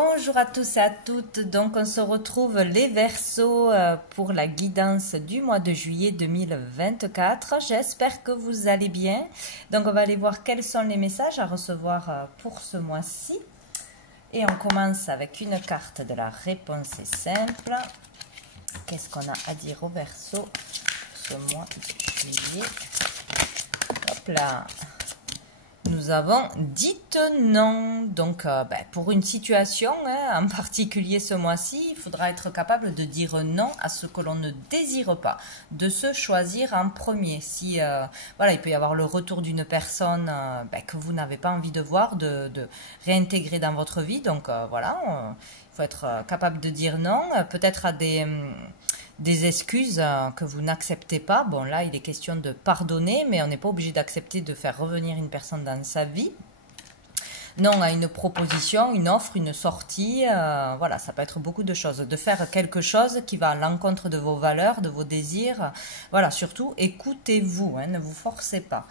Bonjour à tous et à toutes, donc on se retrouve les Verseaux pour la guidance du mois de juillet 2024. J'espère que vous allez bien. Donc on va aller voir quels sont les messages à recevoir pour ce mois-ci. Et on commence avec une carte de la réponse est simple. Qu'est-ce qu'on a à dire aux Verseaux ce mois de juillet? Hop là! Nous avons dites non. Donc, pour une situation en particulier ce mois-ci, il faudra être capable de dire non à ce que l'on ne désire pas, de se choisir en premier. Si voilà, il peut y avoir le retour d'une personne que vous n'avez pas envie de voir, de réintégrer dans votre vie. Donc voilà, il faut être capable de dire non, peut-être à des excuses que vous n'acceptez pas. Bon, là, il est question de pardonner, mais on n'est pas obligé d'accepter de faire revenir une personne dans sa vie. Non à une proposition, une offre, une sortie, voilà, ça peut être beaucoup de choses. De faire quelque chose qui va à l'encontre de vos valeurs, de vos désirs. Voilà, surtout, écoutez-vous, ne vous forcez pas.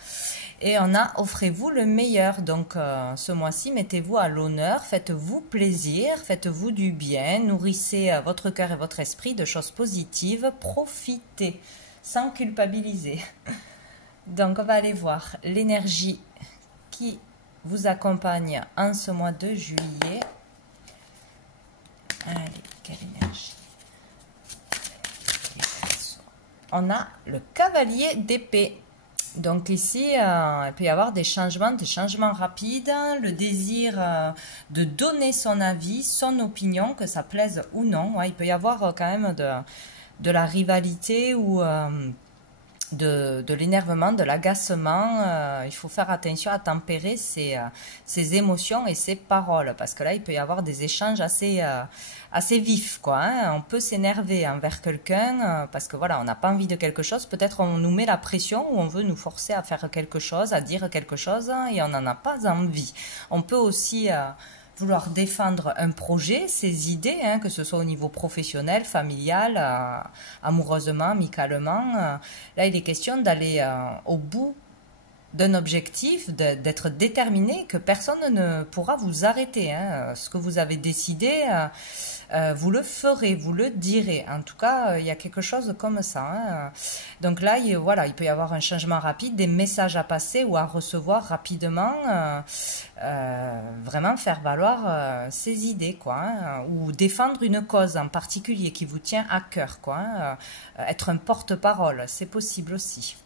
Et on a offrez-vous le meilleur. Donc, ce mois-ci, mettez-vous à l'honneur, faites-vous plaisir, faites-vous du bien, nourrissez votre cœur et votre esprit de choses positives, profitez sans culpabiliser. Donc, on va aller voir l'énergie qui vous accompagne en ce mois de juillet. Allez, quelle énergie? On a le cavalier d'épée. Donc ici, il peut y avoir des changements rapides, le désir de donner son avis, son opinion, que ça plaise ou non. Ouais, il peut y avoir quand même de la rivalité ou de l'énervement, de l'agacement. Il faut faire attention à tempérer ses émotions et ses paroles, parce que là, il peut y avoir des échanges assez vifs, quoi. On peut s'énerver envers quelqu'un parce que voilà, on n'a pas envie de quelque chose. Peut-être on nous met la pression ou on veut nous forcer à faire quelque chose, à dire quelque chose et on n'en a pas envie. On peut aussi vouloir défendre un projet, ses idées, que ce soit au niveau professionnel, familial, amoureusement, amicalement. Là, il est question d'aller au bout d'un objectif, d'être déterminé, que personne ne pourra vous arrêter. Ce que vous avez décidé, vous le ferez, vous le direz. En tout cas, il y a quelque chose comme ça. Donc là, voilà, il peut y avoir un changement rapide, des messages à passer ou à recevoir rapidement. Vraiment faire valoir ses idées, quoi, ou défendre une cause en particulier qui vous tient à cœur, quoi. Être un porte-parole, c'est possible aussi.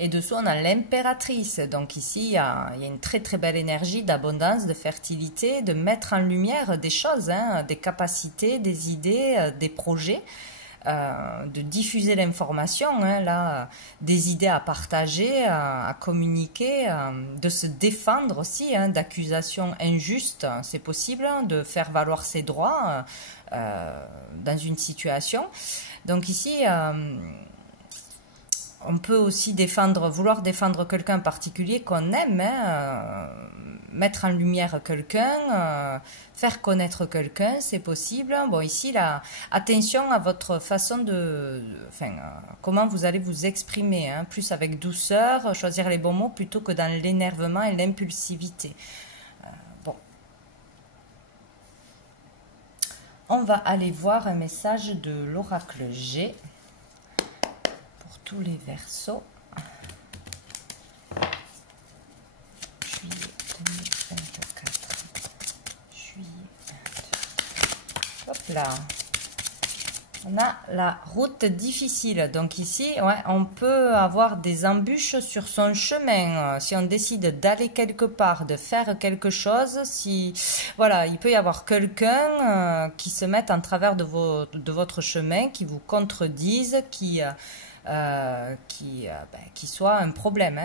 Et dessous, on a l'impératrice. Donc ici, il y a une très très belle énergie d'abondance, de fertilité, de mettre en lumière des choses, des capacités, des idées, des projets, de diffuser l'information, là, des idées à partager, à communiquer, de se défendre aussi d'accusations injustes, c'est possible, de faire valoir ses droits dans une situation. Donc ici, on peut aussi vouloir défendre quelqu'un en particulier qu'on aime, mettre en lumière quelqu'un, faire connaître quelqu'un, c'est possible. Bon, ici, là, attention à votre façon comment vous allez vous exprimer, plus avec douceur, choisir les bons mots plutôt que dans l'énervement et l'impulsivité. Bon. On va aller voir un message de l'oracle G. Tous les Verseaux. Juillet 2024. Juillet 2024. Hop là. On a la route difficile. Donc ici, on peut avoir des embûches sur son chemin. Si on décide d'aller quelque part, de faire quelque chose, voilà, il peut y avoir quelqu'un qui se mette en travers de votre chemin, qui vous contredise, qui soit un problème.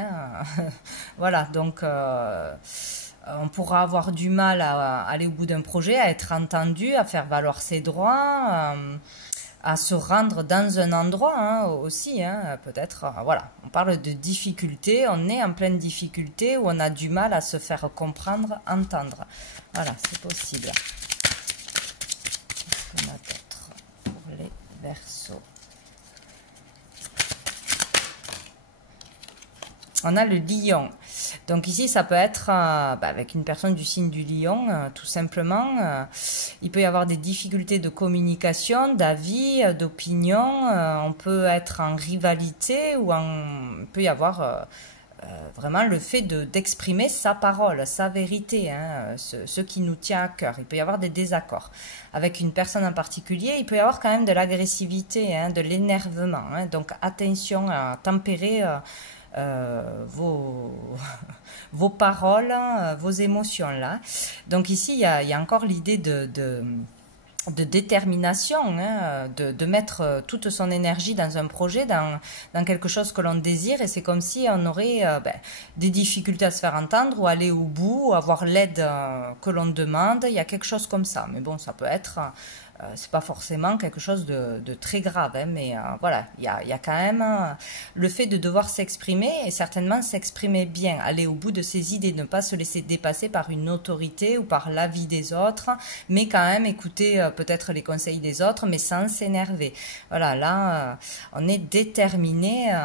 Voilà, donc on pourra avoir du mal à aller au bout d'un projet, à être entendu, à faire valoir ses droits, à se rendre dans un endroit aussi, peut-être, voilà, on parle de difficultés, on est en pleine difficulté où on a du mal à se faire comprendre, entendre. Voilà, c'est possible. Qu'est-ce qu'on a d'autre pour les Verseaux? On a le lion. Donc ici, ça peut être avec une personne du signe du lion, tout simplement. Il peut y avoir des difficultés de communication, d'avis, d'opinion. On peut être en rivalité ou il peut y avoir vraiment le fait d'exprimer sa parole, sa vérité, hein, ce qui nous tient à cœur. Il peut y avoir des désaccords. Avec une personne en particulier, il peut y avoir quand même de l'agressivité, hein, de l'énervement. Hein, donc attention à tempérer vos paroles, vos émotions là. Donc ici, il y a encore l'idée de détermination, hein, de mettre toute son énergie dans un projet, dans quelque chose que l'on désire, et c'est comme si on aurait des difficultés à se faire entendre, ou aller au bout, ou avoir l'aide que l'on demande. Il y a quelque chose comme ça, mais bon, ça peut être c'est pas forcément quelque chose de très grave, hein, mais voilà, il y a quand même le fait de devoir s'exprimer, et certainement s'exprimer bien, aller au bout de ses idées, ne pas se laisser dépasser par une autorité ou par l'avis des autres, mais quand même écouter peut-être les conseils des autres, mais sans s'énerver. Voilà, là, on est déterminé.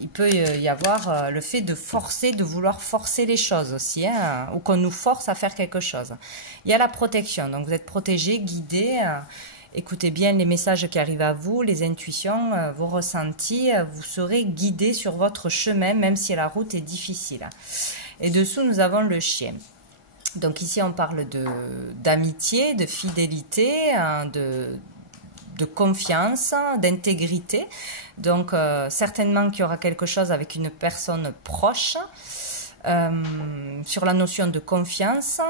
Il peut y avoir le fait de forcer, de vouloir forcer les choses aussi, hein, ou qu'on nous force à faire quelque chose. Il y a la protection, donc vous êtes protégé, guidé, écoutez bien les messages qui arrivent à vous, les intuitions, vos ressentis, vous serez guidé sur votre chemin, même si la route est difficile. Et dessous, nous avons le chien. Donc ici, on parle d'amitié, de fidélité, hein, de confiance, d'intégrité. Donc, certainement qu'il y aura quelque chose avec une personne proche. Sur la notion de confiance,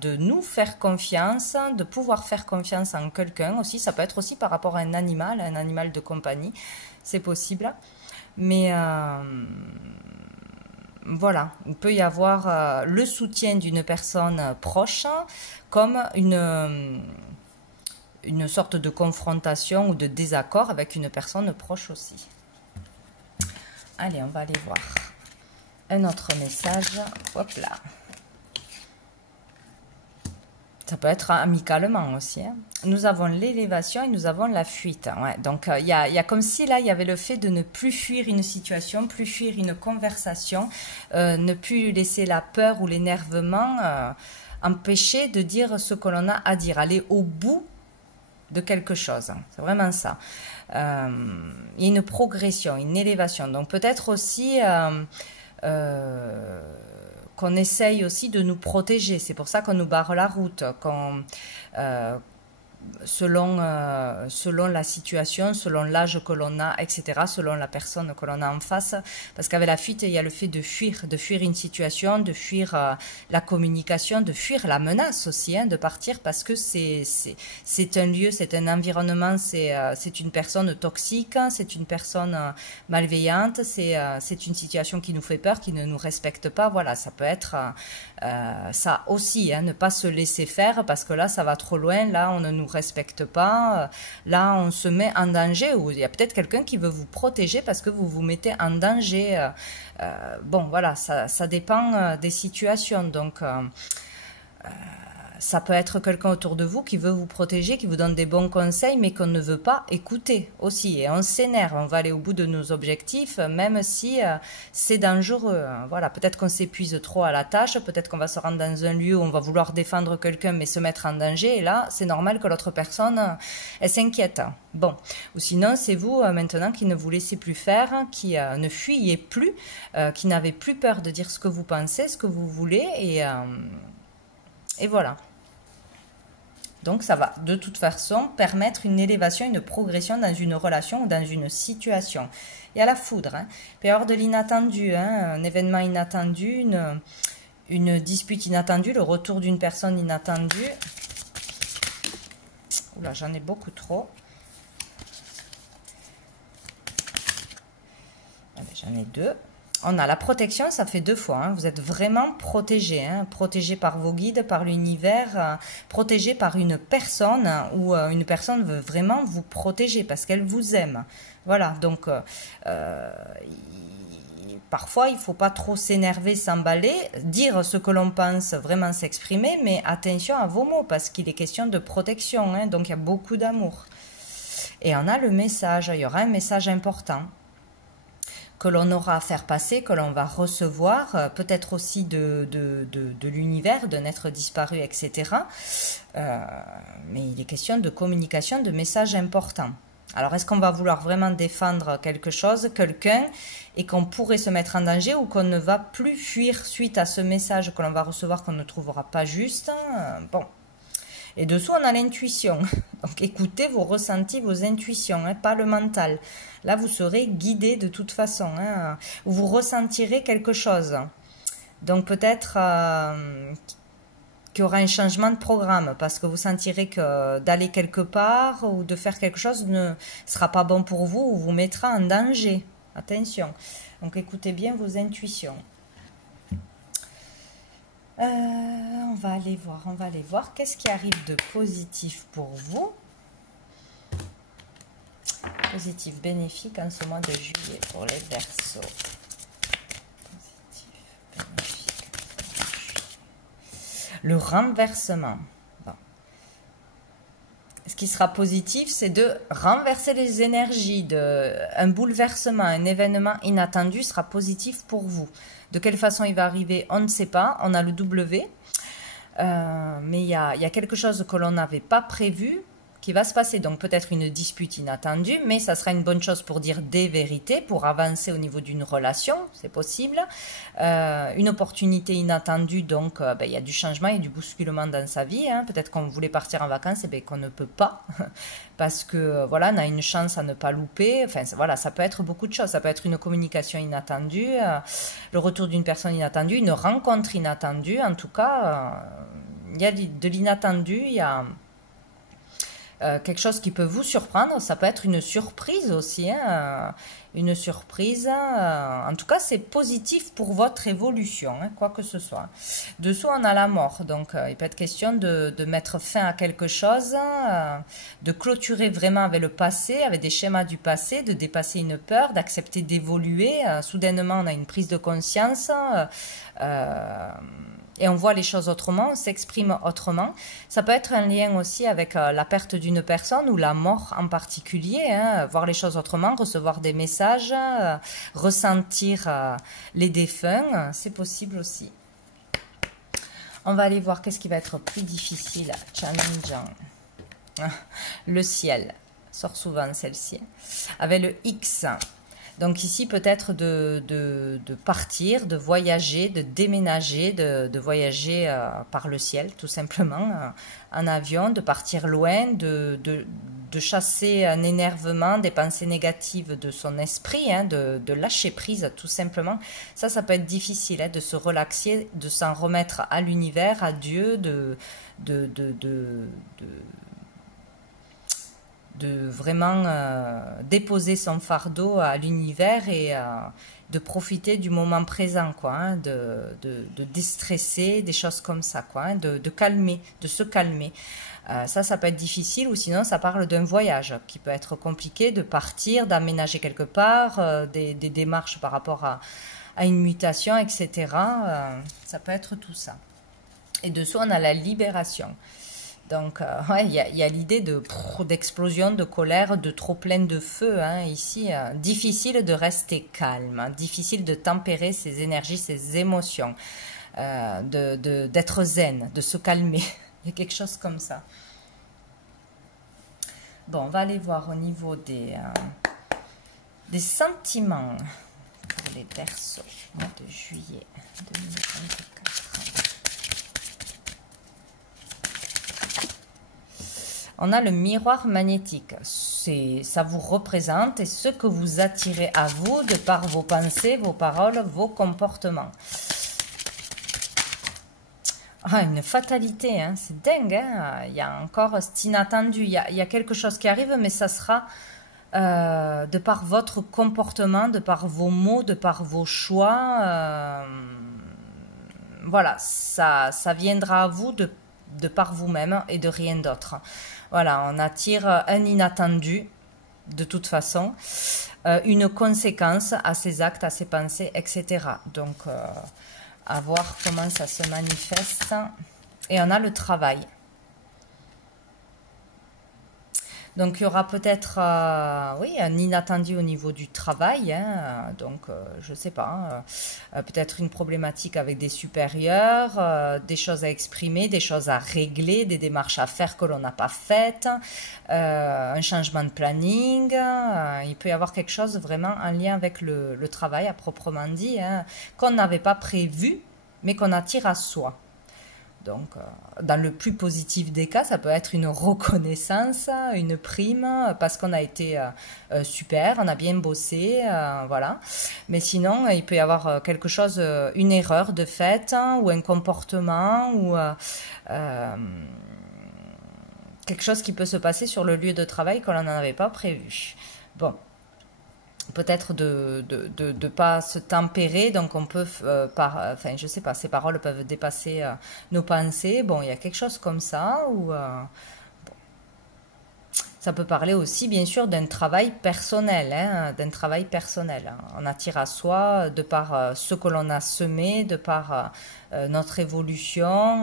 de nous faire confiance, de pouvoir faire confiance en quelqu'un aussi. Ça peut être aussi par rapport à un animal de compagnie. C'est possible. Mais voilà, il peut y avoir le soutien d'une personne proche comme une sorte de confrontation ou de désaccord avec une personne proche aussi. Allez, on va aller voir un autre message. Hop là. Ça peut être amicalement aussi. Hein. Nous avons l'élévation et nous avons la fuite. Ouais, donc, il y a comme si là, il y avait le fait de ne plus fuir une situation, plus fuir une conversation, ne plus laisser la peur ou l'énervement empêcher de dire ce que l'on a à dire, aller au bout de quelque chose, c'est vraiment ça. Il y a une progression, une élévation. Donc peut-être aussi qu'on essaye aussi de nous protéger. C'est pour ça qu'on nous barre la route, selon la situation, selon l'âge que l'on a, etc., selon la personne que l'on a en face. Parce qu'avec la fuite, il y a le fait de fuir une situation, de fuir la communication, de fuir la menace aussi, hein, de partir parce que c'est un lieu, c'est un environnement, c'est une personne toxique, c'est une personne malveillante, c'est une situation qui nous fait peur, qui ne nous respecte pas. Voilà, ça peut être ça aussi, hein, ne pas se laisser faire parce que là, ça va trop loin, là, on ne nous respecte pas, là on se met en danger, ou il y a peut-être quelqu'un qui veut vous protéger parce que vous vous mettez en danger. Bon, voilà, ça dépend des situations, donc ça peut être quelqu'un autour de vous qui veut vous protéger, qui vous donne des bons conseils, mais qu'on ne veut pas écouter aussi. Et on s'énerve, on va aller au bout de nos objectifs, même si c'est dangereux. Voilà, peut-être qu'on s'épuise trop à la tâche, peut-être qu'on va se rendre dans un lieu où on va vouloir défendre quelqu'un, mais se mettre en danger. Et là, c'est normal que l'autre personne, elle s'inquiète. Bon, ou sinon, c'est vous maintenant qui ne vous laissez plus faire, qui ne fuyez plus, qui n'avez plus peur de dire ce que vous pensez, ce que vous voulez, et voilà. Donc ça va de toute façon permettre une élévation, une progression dans une relation ou dans une situation. Il y a la foudre, hein. Il peut y avoir de l'inattendu, hein, un événement inattendu, une dispute inattendue, le retour d'une personne inattendue. Oula, j'en ai beaucoup trop. Allez, j'en ai deux. On a la protection, ça fait 2 fois. Hein. Vous êtes vraiment protégé. Hein. Protégé par vos guides, par l'univers, protégé par une personne ou une personne veut vraiment vous protéger parce qu'elle vous aime. Voilà, donc parfois il ne faut pas trop s'énerver, s'emballer, dire ce que l'on pense, vraiment s'exprimer, mais attention à vos mots parce qu'il est question de protection. Hein. Donc il y a beaucoup d'amour. Et on a le message, il y aura un message important. que l'on aura à faire passer, que l'on va recevoir, peut-être aussi de l'univers, d'un être disparu, etc. Mais il est question de communication, de messages importants. Alors, est-ce qu'on va vouloir vraiment défendre quelque chose, quelqu'un, et qu'on pourrait se mettre en danger ou qu'on ne va plus fuir suite à ce message que l'on va recevoir qu'on ne trouvera pas juste? Bon. Et dessous, on a l'intuition. Donc, écoutez vos ressentis, vos intuitions, hein, pas le mental. Là, vous serez guidé de toute façon. Hein, vous ressentirez quelque chose. Donc, peut-être qu'il y aura un changement de programme parce que vous sentirez que d'aller quelque part ou de faire quelque chose ne sera pas bon pour vous ou vous mettra en danger. Attention. Donc, écoutez bien vos intuitions. On va aller voir. Qu'est-ce qui arrive de positif pour vous? Positif, bénéfique en ce mois de juillet pour les Verseaux. Positif, bénéfique. Le renversement. Bon. Ce qui sera positif, c'est de renverser les énergies. Un bouleversement, un événement inattendu sera positif pour vous. De quelle façon il va arriver, on ne sait pas. On a le W. Mais il y a quelque chose que l'on n'avait pas prévu qui va se passer. Donc peut-être une dispute inattendue, mais ça sera une bonne chose pour dire des vérités, pour avancer au niveau d'une relation, c'est possible. Une opportunité inattendue, donc il y a du changement et du bousculement dans sa vie. Hein. Peut-être qu'on voulait partir en vacances et qu'on ne peut pas, parce que voilà, on a une chance à ne pas louper. Enfin voilà, ça peut être beaucoup de choses. Ça peut être une communication inattendue, le retour d'une personne inattendue, une rencontre inattendue. En tout cas, il y a de l'inattendu, il y a quelque chose qui peut vous surprendre, ça peut être une surprise aussi, hein, une surprise, en tout cas c'est positif pour votre évolution, hein, quoi que ce soit. Dessous on a la mort, donc il peut être question de mettre fin à quelque chose, de clôturer vraiment avec le passé, avec des schémas du passé, de dépasser une peur, d'accepter d'évoluer, soudainement on a une prise de conscience, et on voit les choses autrement, on s'exprime autrement. Ça peut être un lien aussi avec la perte d'une personne ou la mort en particulier, hein, voir les choses autrement, recevoir des messages, ressentir les défunts, c'est possible aussi. On va aller voir qu'est-ce qui va être plus difficile, challengeant. Le ciel, sort souvent celle-ci, avec le X. Donc ici, peut-être de partir, de voyager, de déménager, de voyager par le ciel, tout simplement, en avion, de partir loin, de chasser un énervement, des pensées négatives de son esprit, hein, de lâcher prise, tout simplement. Ça peut être difficile, hein, de se relaxer, de s'en remettre à l'univers, à Dieu, de vraiment déposer son fardeau à l'univers et de profiter du moment présent, quoi, hein, de déstresser, des choses comme ça, quoi, hein, de calmer, de se calmer. Ça peut être difficile, ou sinon ça parle d'un voyage qui peut être compliqué, de partir, d'aménager quelque part, des démarches par rapport à une mutation, etc. Ça peut être tout ça. Et dessous, on a la libération. Donc, ouais, il y a l'idée d'explosion, de colère, de trop plein de feu, hein, ici. Difficile de rester calme, hein, difficile de tempérer ses énergies, ses émotions, d'être zen, de se calmer. Il y a quelque chose comme ça. Bon, on va aller voir au niveau des sentiments pour les Verseaux, mois de juillet 2024. On a le miroir magnétique, ça vous représente et ce que vous attirez à vous de par vos pensées, vos paroles, vos comportements. Ah, une fatalité, hein, c'est dingue, hein. Il y a encore cet inattendu, il y a quelque chose qui arrive, mais ça sera de par votre comportement, de par vos mots, de par vos choix. Voilà, ça viendra à vous de par vous-même et de rien d'autre. Voilà, on attire un inattendu, de toute façon, une conséquence à ses actes, à ses pensées, etc. Donc, à voir comment ça se manifeste. Et on a le travail. Donc il y aura peut-être oui, un inattendu au niveau du travail, hein, donc je sais pas, peut-être une problématique avec des supérieurs, des choses à exprimer, des choses à régler, des démarches à faire que l'on n'a pas faites, un changement de planning, il peut y avoir quelque chose vraiment en lien avec le travail à proprement dit, hein, qu'on n'avait pas prévu mais qu'on attire à soi. Donc, dans le plus positif des cas, ça peut être une reconnaissance, une prime, parce qu'on a été super, on a bien bossé, voilà. Mais sinon, il peut y avoir quelque chose, une erreur de fait, hein, ou un comportement, ou quelque chose qui peut se passer sur le lieu de travail qu'on n'en avait pas prévu. Bon. Peut-être de pas se tempérer, donc on peut enfin je sais pas, ces paroles peuvent dépasser nos pensées. Bon, il y a quelque chose comme ça, ou bon. Ça peut parler aussi bien sûr d'un travail personnel, hein, d'un travail personnel. On attire à soi de par ce que l'on a semé, de par notre évolution,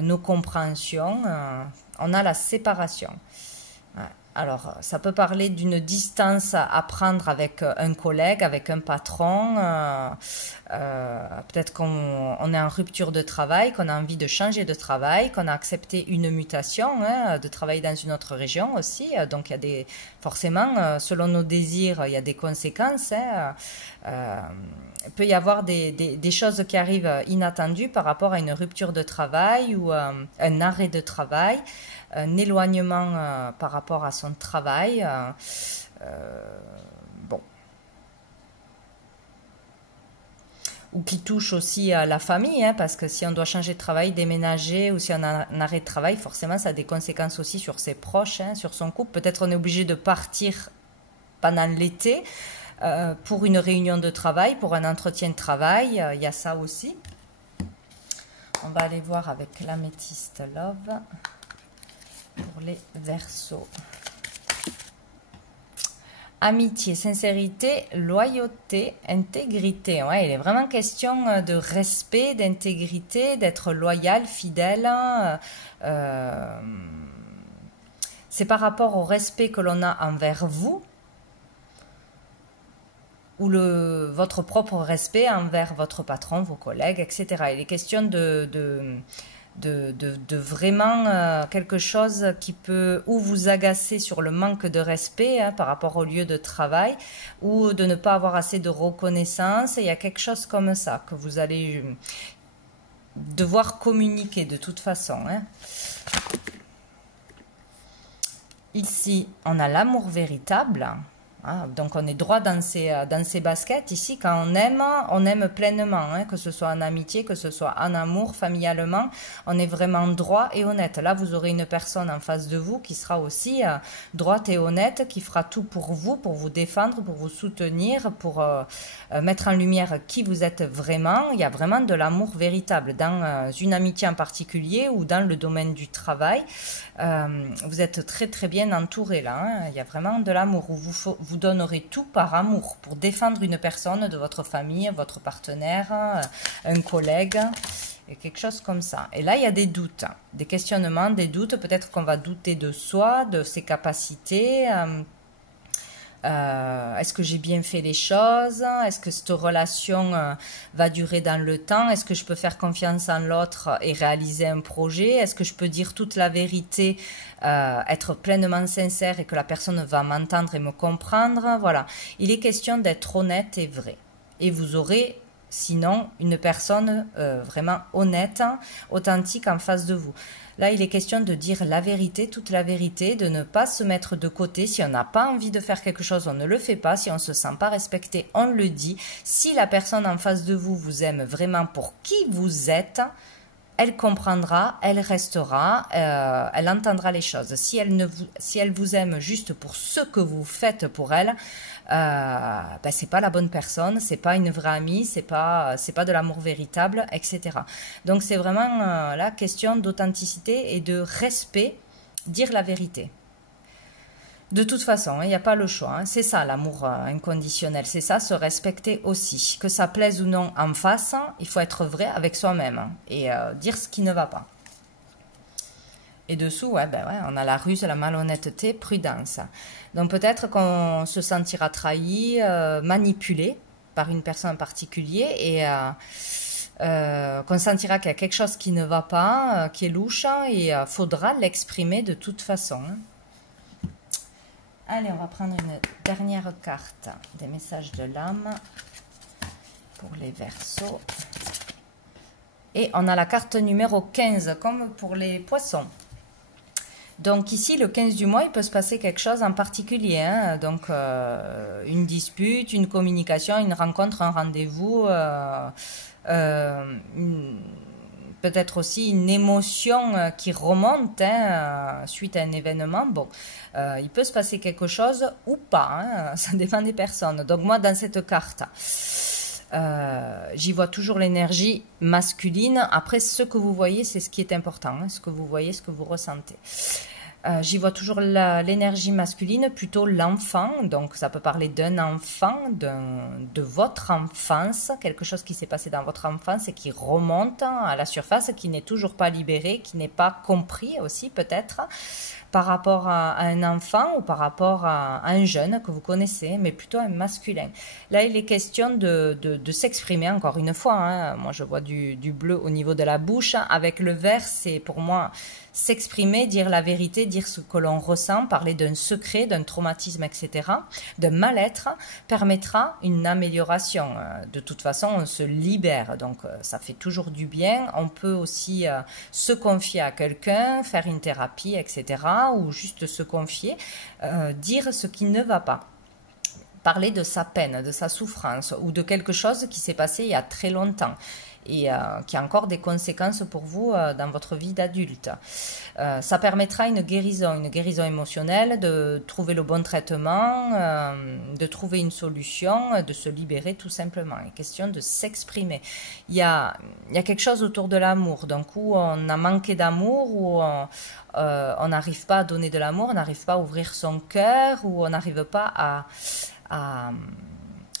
nos compréhensions. On a la séparation. Ouais. Alors, ça peut parler d'une distance à prendre avec un collègue, avec un patron. Peut-être qu'on est en rupture de travail, qu'on a envie de changer de travail, qu'on a accepté une mutation, hein, de travailler dans une autre région aussi. Donc, il y a des, forcément, selon nos désirs, il y a des conséquences. Hein. Il peut y avoir des choses qui arrivent inattendues par rapport à une rupture de travail ou un arrêt de travail, un éloignement par rapport à son travail. Bon. Ou qui touche aussi à la famille, hein, parce que si on doit changer de travail, déménager, ou si on a un arrêt de travail, forcément ça a des conséquences aussi sur ses proches, hein, sur son couple. Peut-être on est obligé de partir pendant l'été pour une réunion de travail, pour un entretien de travail, il y a ça aussi. On va aller voir avec l'améthyste Love pour les Verseaux. Amitié, sincérité, loyauté, intégrité. Ouais, il est vraiment question de respect, d'intégrité, d'être loyal, fidèle. C'est par rapport au respect que l'on a envers vous, ou votre propre respect envers votre patron, vos collègues, etc. Il est question de vraiment quelque chose qui peut ou vous agacer sur le manque de respect, hein, par rapport au lieu de travail, ou de ne pas avoir assez de reconnaissance. Il y a quelque chose comme ça que vous allez devoir communiquer de toute façon, hein. Ici, on a l'amour véritable. Ah, donc on est droit dans ses baskets. Ici, quand on aime pleinement, hein, que ce soit en amitié, que ce soit en amour, familialement, on est vraiment droit et honnête. Là, vous aurez une personne en face de vous qui sera aussi droite et honnête, qui fera tout pour vous défendre, pour vous soutenir, pour mettre en lumière qui vous êtes vraiment. Il y a vraiment de l'amour véritable dans une amitié en particulier ou dans le domaine du travail. Vous êtes très très bien entouré là, hein. Il y a vraiment de l'amour. Vous donnerez tout par amour pour défendre une personne de votre famille, votre partenaire, un collègue, et quelque chose comme ça. Et là, il y a des doutes, des questionnements, des doutes. Peut-être qu'on va douter de soi, de ses capacités. Est-ce que j'ai bien fait les choses? Est-ce que cette relation va durer dans le temps? Est-ce que je peux faire confiance en l'autre et réaliser un projet? Est-ce que je peux dire toute la vérité, être pleinement sincère et que la personne va m'entendre et me comprendre? Voilà, il est question d'être honnête et vrai. Et vous aurez sinon une personne vraiment honnête, authentique en face de vous. Là, il est question de dire la vérité, toute la vérité, de ne pas se mettre de côté. Si on n'a pas envie de faire quelque chose, on ne le fait pas. Si on ne se sent pas respecté, on le dit. Si la personne en face de vous vous aime vraiment pour qui vous êtes, elle comprendra, elle restera, elle entendra les choses. Si elle vous aime juste pour ce que vous faites pour elle, ben c'est pas la bonne personne, c'est pas une vraie amie, c'est pas de l'amour véritable, etc. Donc c'est vraiment la question d'authenticité et de respect, dire la vérité. De toute façon, il n'y a pas le choix, hein. C'est ça l'amour inconditionnel, c'est ça se respecter aussi. Que ça plaise ou non en face, il faut être vrai avec soi-même, hein, et dire ce qui ne va pas. Et dessous, ouais, ben ouais, on a la ruse, la malhonnêteté, prudence. Donc peut-être qu'on se sentira trahi, manipulé par une personne en particulier et qu'on sentira qu'il y a quelque chose qui ne va pas, qui est louche et faudra l'exprimer de toute façon. Allez, on va prendre une dernière carte des messages de l'âme pour les Verseaux. Et on a la carte numéro 15, comme pour les Poissons. Donc ici, le 15 du mois, il peut se passer quelque chose en particulier. Hein. Donc une dispute, une communication, une rencontre, un rendez-vous, peut-être aussi une émotion qui remonte suite à un événement. Bon, il peut se passer quelque chose ou pas, hein. Ça dépend des personnes. Donc moi, dans cette carte, j'y vois toujours l'énergie masculine. Après, ce que vous voyez, c'est ce qui est important, hein, ce que vous voyez, ce que vous ressentez. J'y vois toujours l'énergie masculine, plutôt l'enfant. Donc ça peut parler d'un enfant, de votre enfance, quelque chose qui s'est passé dans votre enfance et qui remonte à la surface, qui n'est toujours pas libéré, qui n'est pas compris aussi peut-être par rapport à un enfant ou par rapport à un jeune que vous connaissez, mais plutôt un masculin. Là, il est question de s'exprimer encore une fois. Hein. Moi, je vois du bleu au niveau de la bouche. Avec le vert, c'est pour moi s'exprimer, dire la vérité, dire ce que l'on ressent, parler d'un secret, d'un traumatisme, etc., d'un mal-être, permettra une amélioration. De toute façon, on se libère, donc ça fait toujours du bien. On peut aussi se confier à quelqu'un, faire une thérapie, etc., ou juste se confier, dire ce qui ne va pas. Parler de sa peine, de sa souffrance, ou de quelque chose qui s'est passé il y a très longtemps et qui a encore des conséquences pour vous dans votre vie d'adulte. Ça permettra une guérison émotionnelle, de trouver le bon traitement, de trouver une solution, de se libérer tout simplement. Il est question de s'exprimer. Il y a quelque chose autour de l'amour, donc où on a manqué d'amour, où on n'arrive pas à donner de l'amour, on n'arrive pas à ouvrir son cœur, où on n'arrive pas à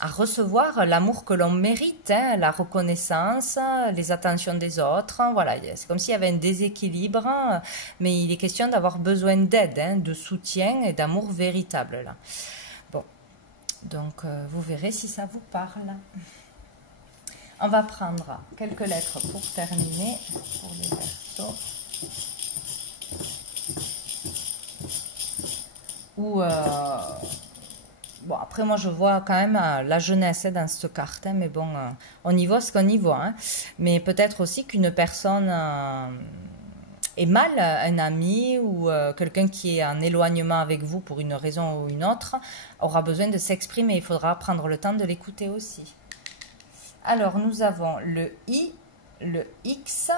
recevoir l'amour que l'on mérite, hein, la reconnaissance, les attentions des autres. Voilà, c'est comme s'il y avait un déséquilibre, mais il est question d'avoir besoin d'aide, hein, de soutien et d'amour véritable. Là. Bon, donc vous verrez si ça vous parle. On va prendre quelques lettres pour terminer, pour les Verseaux. Bon, après, moi, je vois quand même la jeunesse dans cette carte, hein, mais bon, on y voit ce qu'on y voit. Hein. Mais peut-être aussi qu'une personne est mal, un ami ou quelqu'un qui est en éloignement avec vous pour une raison ou une autre, aura besoin de s'exprimer. Il faudra prendre le temps de l'écouter aussi. Alors, nous avons le I, le X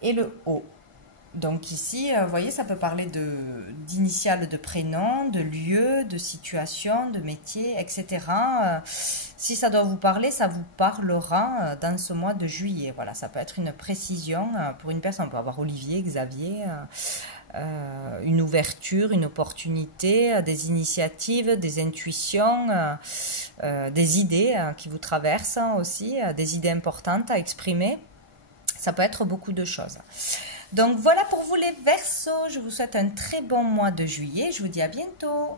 et le O. Donc ici, vous voyez, ça peut parler d'initiales de prénom, de lieu, de situation, de métier, etc. Si ça doit vous parler, ça vous parlera dans ce mois de juillet. Voilà, ça peut être une précision pour une personne. On peut avoir Olivier, Xavier, une ouverture, une opportunité, des initiatives, des intuitions, des idées qui vous traversent aussi, des idées importantes à exprimer. Ça peut être beaucoup de choses. Donc voilà pour vous les Verseaux, je vous souhaite un très bon mois de juillet, je vous dis à bientôt.